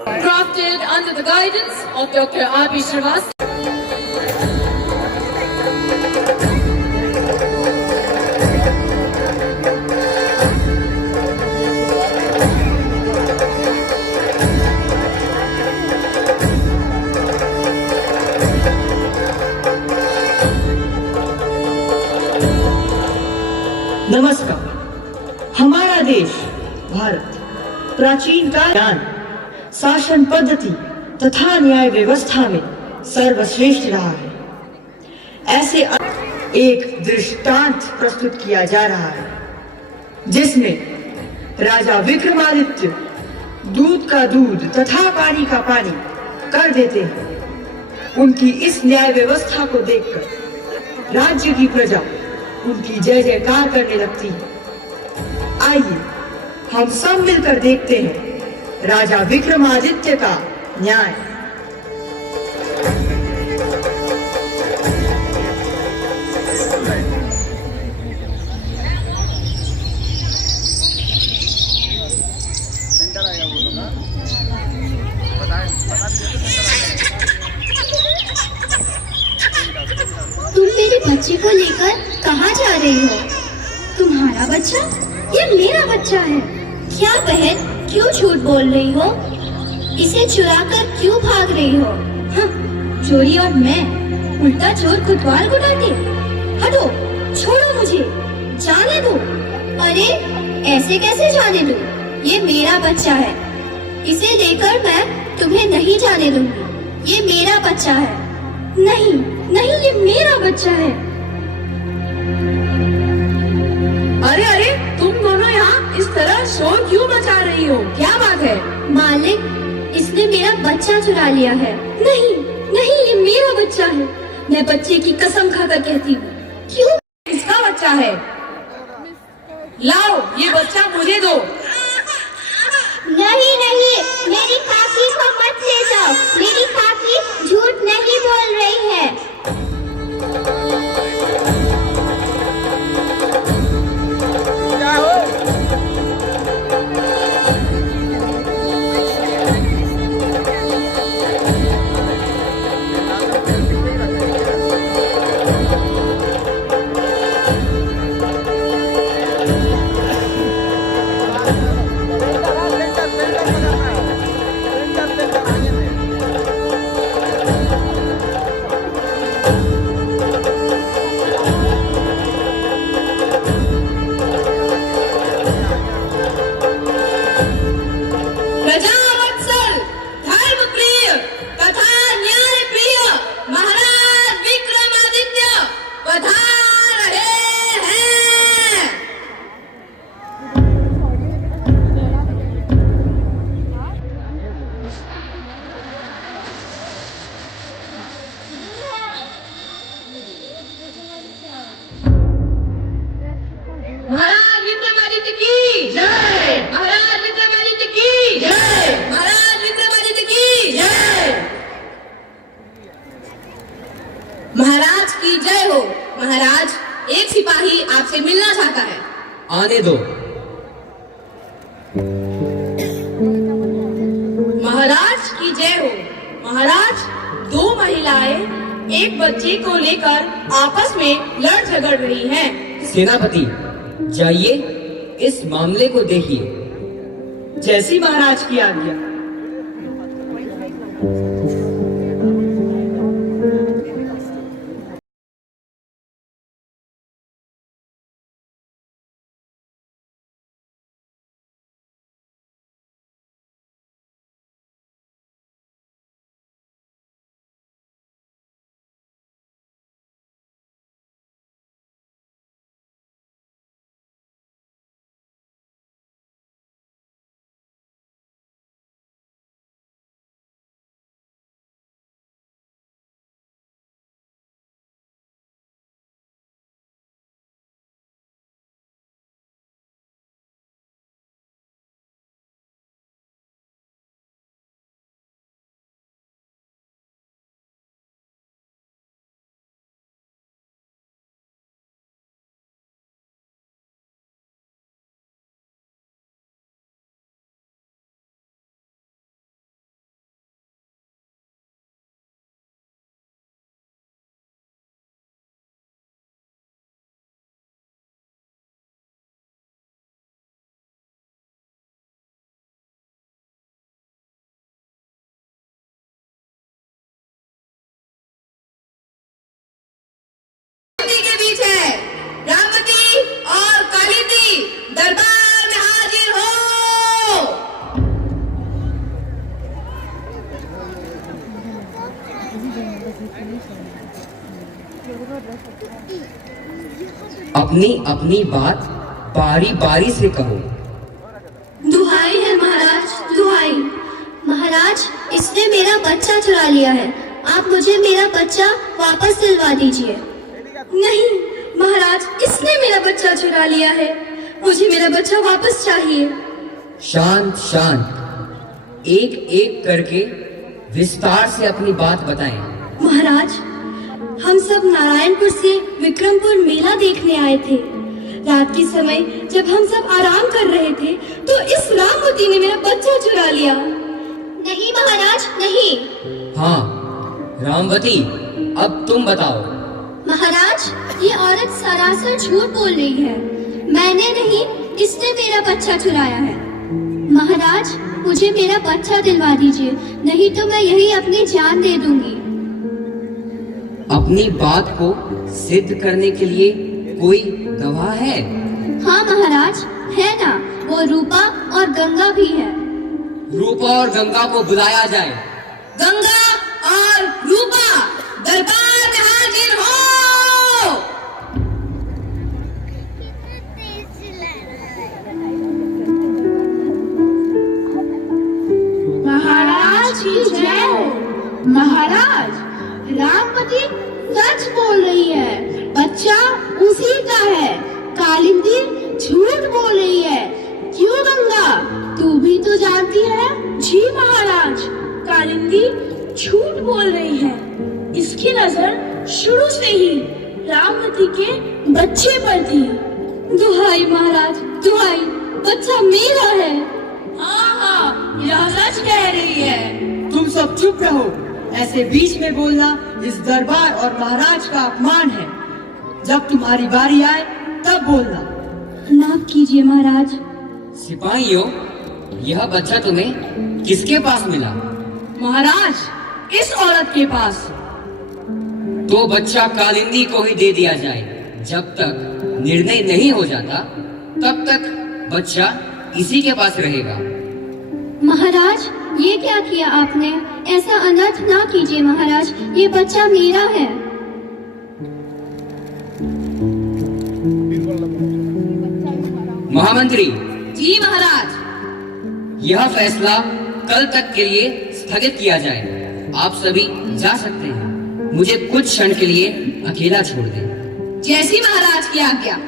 Crafted under the guidance of Dr. R.B. Srivastava. नमस्कार। हमारा देश भारत प्राचीन काल ज्ञान, शासन पद्धति तथा न्याय व्यवस्था में सर्वश्रेष्ठ रहा है। ऐसे एक दृष्टांत प्रस्तुत किया जा रहा है जिसमें राजा विक्रमादित्य दूध का दूध तथा पानी का पानी कर देते हैं। उनकी इस न्याय व्यवस्था को देखकर राज्य की प्रजा उनकी जय जयकार करने लगती है। आइए हम सब मिलकर देखते हैं राजा विक्रमादित्य का न्याय। तुम मेरे बच्चे को लेकर कहाँ जा रही हो? तुम्हारा बच्चा? ये मेरा बच्चा है। क्या बहन, क्यों झूठ बोल रही हो? इसे चुरा कर क्यों भाग रही हो? हाँ, चोरी और मैं, उल्टा चोर कोतवाल को डांटे। हटो, छोड़ो मुझे, जाने दो। अरे ऐसे कैसे जाने दूं? ये मेरा बच्चा है। इसे लेकर मैं तुम्हें नहीं जाने दूंगी। ये मेरा बच्चा है। नहीं नहीं, ये मेरा बच्चा है। अरे अरे, तुम दोनों यहाँ इस तरह शोर क्यों मचा रही हो? क्या बात है? मालिक, इसने मेरा बच्चा चुरा लिया है। नहीं नहीं, ये मेरा बच्चा है। मैं बच्चे की कसम खाकर कहती हूँ। क्यों? किसका बच्चा है? लाओ, ये बच्चा मुझे दो। नहीं नहीं, मेरी काकी को मत ले जाओ। मेरी काकी झूठ नहीं बोल रही है। प्रजावत्सल, धर्मप्रिय तथा न्यायप्रिय महाराज विक्रमादित्य पधार रहे हैं। महाराज विक्रमादित्य की जय। महाराज विक्रमादित्य की जय। महाराज विक्रमादित्य की जय। महाराज की जय हो। महाराज, एक सिपाही आपसे मिलना चाहता है। आने दो। महाराज की जय हो। महाराज, दो महिलाएं एक बच्चे को लेकर आपस में लड़ झगड़ रही हैं। सेनापति, जाइए इस मामले को देखिए। जैसी महाराज की आज्ञा। अपनी अपनी बात बारी बारी से कहो। दुहाई है महाराज, दुहाई। महाराज, इसने मेरा बच्चा चुरा लिया है। आप मुझे मेरा बच्चा वापस दिलवा दीजिए। नहीं महाराज, इसने मेरा बच्चा चुरा लिया है। मुझे मेरा बच्चा वापस चाहिए। शांत शांत, एक एक करके विस्तार से अपनी बात बताएं। महाराज, हम सब नारायणपुर से विक्रमपुर मेला देखने आए थे। रात के समय जब हम सब आराम कर रहे थे तो इस रामवती ने मेरा बच्चा चुरा लिया। नहीं महाराज, नहीं। हाँ रामवती, अब तुम बताओ। महाराज, ये औरत सरासर झूठ बोल रही है। मैंने नहीं, इसने मेरा बच्चा चुराया है। महाराज, मुझे मेरा बच्चा दिलवा दीजिए, नहीं तो मैं यही अपनी जान दे दूंगी। अपनी बात को सिद्ध करने के लिए कोई गवाह है? हाँ महाराज, है ना, वो रूपा और गंगा भी है। रूपा और गंगा को बुलाया जाए। गंगा और रूपा दरबार में हाजिर हो। महाराज की जय हो। महाराज, रामवती सच बोल रही है, बच्चा उसी का है। कालिंदी झूठ बोल रही है। क्यों गंगा, तू भी तो जानती है। जी महाराज, कालिंदी झूठ बोल रही है। इसकी नजर शुरू से ही रामवती के बच्चे पर थी। दुहाई महाराज, दुहाई, बच्चा मेरा है। हाँ, यह सच कह रही है। तुम सब चुप रहो। ऐसे बीच में बोलना इस दरबार और महाराज का अपमान है। जब तुम्हारी बारी आए तब बोलना। माफ कीजिए महाराज। सिपाहियों, यह बच्चा तुम्हें किसके पास मिला? महाराज, इस औरत के पास। तो बच्चा कालिंदी को ही दे दिया जाए। जब तक निर्णय नहीं हो जाता तब तक बच्चा इसी के पास रहेगा। महाराज, ये क्या किया आपने? ऐसा अनर्थ ना कीजिए महाराज, ये बच्चा मेरा है। महामंत्री जी महाराज। यह फैसला कल तक के लिए स्थगित किया जाए। आप सभी जा सकते हैं। मुझे कुछ क्षण के लिए अकेला छोड़ दें। जैसी महाराज की आज्ञा।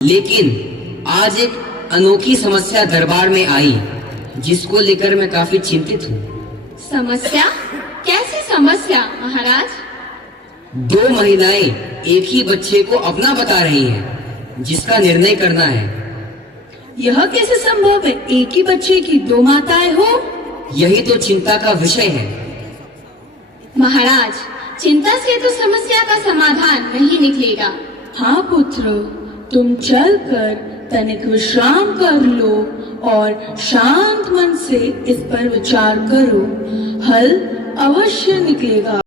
लेकिन आज एक अनोखी समस्या दरबार में आई, जिसको लेकर मैं काफी चिंतित हूँ। समस्या? कैसी समस्या महाराज? 2 महिलाएं एक ही बच्चे को अपना बता रही हैं, जिसका निर्णय करना है। यह कैसे संभव है? एक ही बच्चे की 2 माताएं हो? यही तो चिंता का विषय है। महाराज, चिंता से तो समस्या का समाधान नहीं निकलेगा। हाँ पुत्र, तुम चलकर तनिक विश्राम कर लो और शांत मन से इस पर विचार करो। हल अवश्य निकलेगा।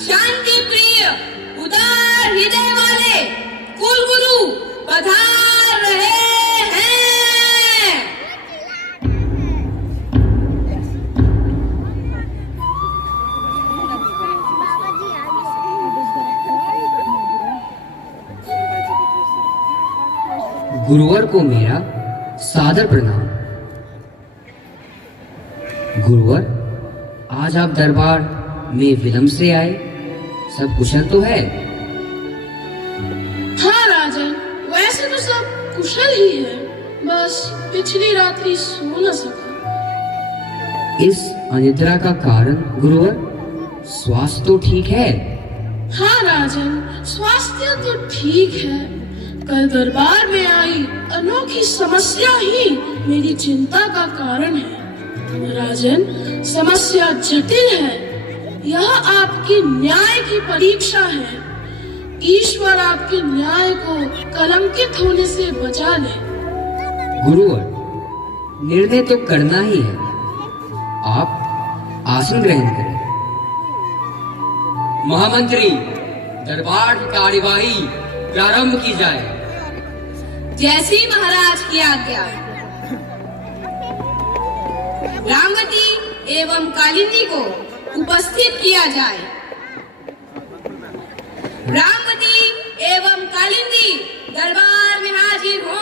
शांति प्रिय, उदार हृदय वाले कुल गुरु पधार रहे हैं। गुरुवर को मेरा सादर प्रणाम। गुरुवर, आज आप दरबार में विलंब से आए, सब कुशल तो है? हाँ राजन, वैसे तो सब कुशल ही है, बस पिछली रात्रि सो न सका। इस अनिद्रा का कारण गुरुवर, स्वास्थ्य तो ठीक है? हाँ राजन, स्वास्थ्य तो ठीक है। कल दरबार में आई अनोखी समस्या ही मेरी चिंता का कारण है। राजन, समस्या जटिल है। यह आपकी न्याय की परीक्षा है। ईश्वर आपके न्याय को कलंकित होने से बचा ले। गुरुवर, निर्णय तो करना ही है। आप आसन ग्रहण करें। महामंत्री, दरबार की कार्यवाही प्रारंभ की जाए। जैसी महाराज की आज्ञा। रामवती एवं कालिंदी को उपस्थित किया जाए। रामवती एवं कालिंदी दरबार में हाजिर हो।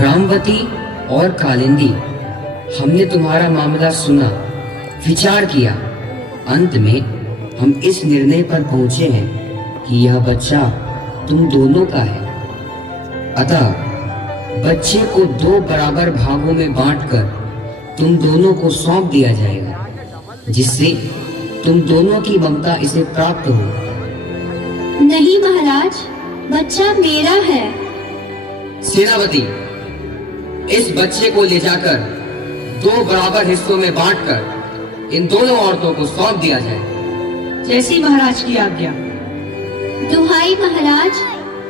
रामवती और कालिंदी, हमने तुम्हारा मामला सुना, विचार किया। अंत में हम इस निर्णय पर पहुंचे हैं कि यह बच्चा तुम दोनों का है। अतः बच्चे को 2 बराबर भागों में बांटकर तुम दोनों को सौंप दिया जाएगा, जिससे तुम दोनों की ममता इसे प्राप्त हो। नहीं महाराज, बच्चा मेरा है। सेनापति, इस बच्चे को ले जाकर 2 बराबर हिस्सों में बांटकर इन दोनों औरतों को सौंप दिया जाए। जैसी महाराज की आज्ञा। दुहाई महाराज,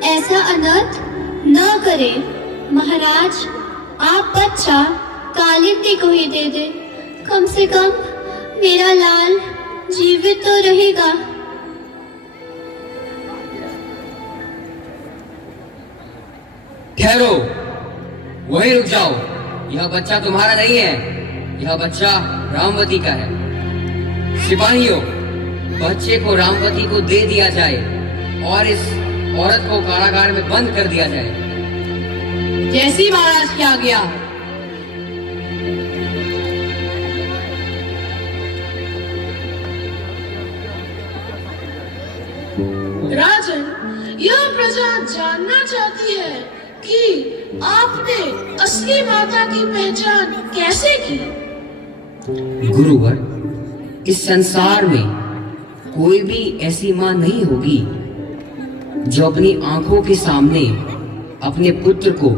ऐसा अनर्थ न करे। महाराज, आप बच्चा कालिंदी को ही दे दे। कम से कम मेरा लाल जीवित तो रहेगा। ठहरो, वहीं रुक जाओ। यह बच्चा तुम्हारा नहीं है, यह बच्चा रामवती का है। सिपाहियों, बच्चे को रामवती को दे दिया जाए और इस औरत को कारागार में बंद कर दिया जाए। जैसी महाराज की आज्ञा। राजन, यह प्रजा जानना चाहती है कि आपने असली माता की पहचान कैसे की? गुरुवर, इस संसार में कोई भी ऐसी मां नहीं होगी जो अपनी आंखों के सामने अपने पुत्र को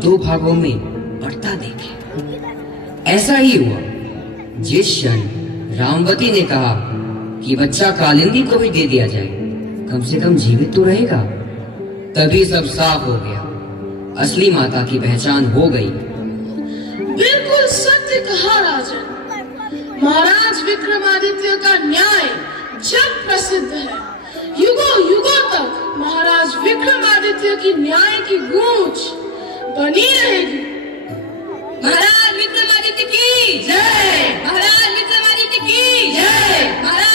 2 भागों में बंटता देखे। ऐसा ही हुआ। जिस क्षण रामवती ने कहा कि बच्चा कालिंदी को भी दे दिया जाए, कम से कम जीवित तो रहेगा, तभी सब साफ हो गया। असली माता की पहचान हो गई। बिल्कुल सत्य कहा राजन। महाराज विक्रमादित्य का न्याय जग प्रसिद्ध है। युगों युगों तक महाराज विक्रमादित्य की न्याय की गूंज बनी रहेगी। महाराज विक्रमादित्य की जय। महाराज विक्रमादित्य की जय। महाराज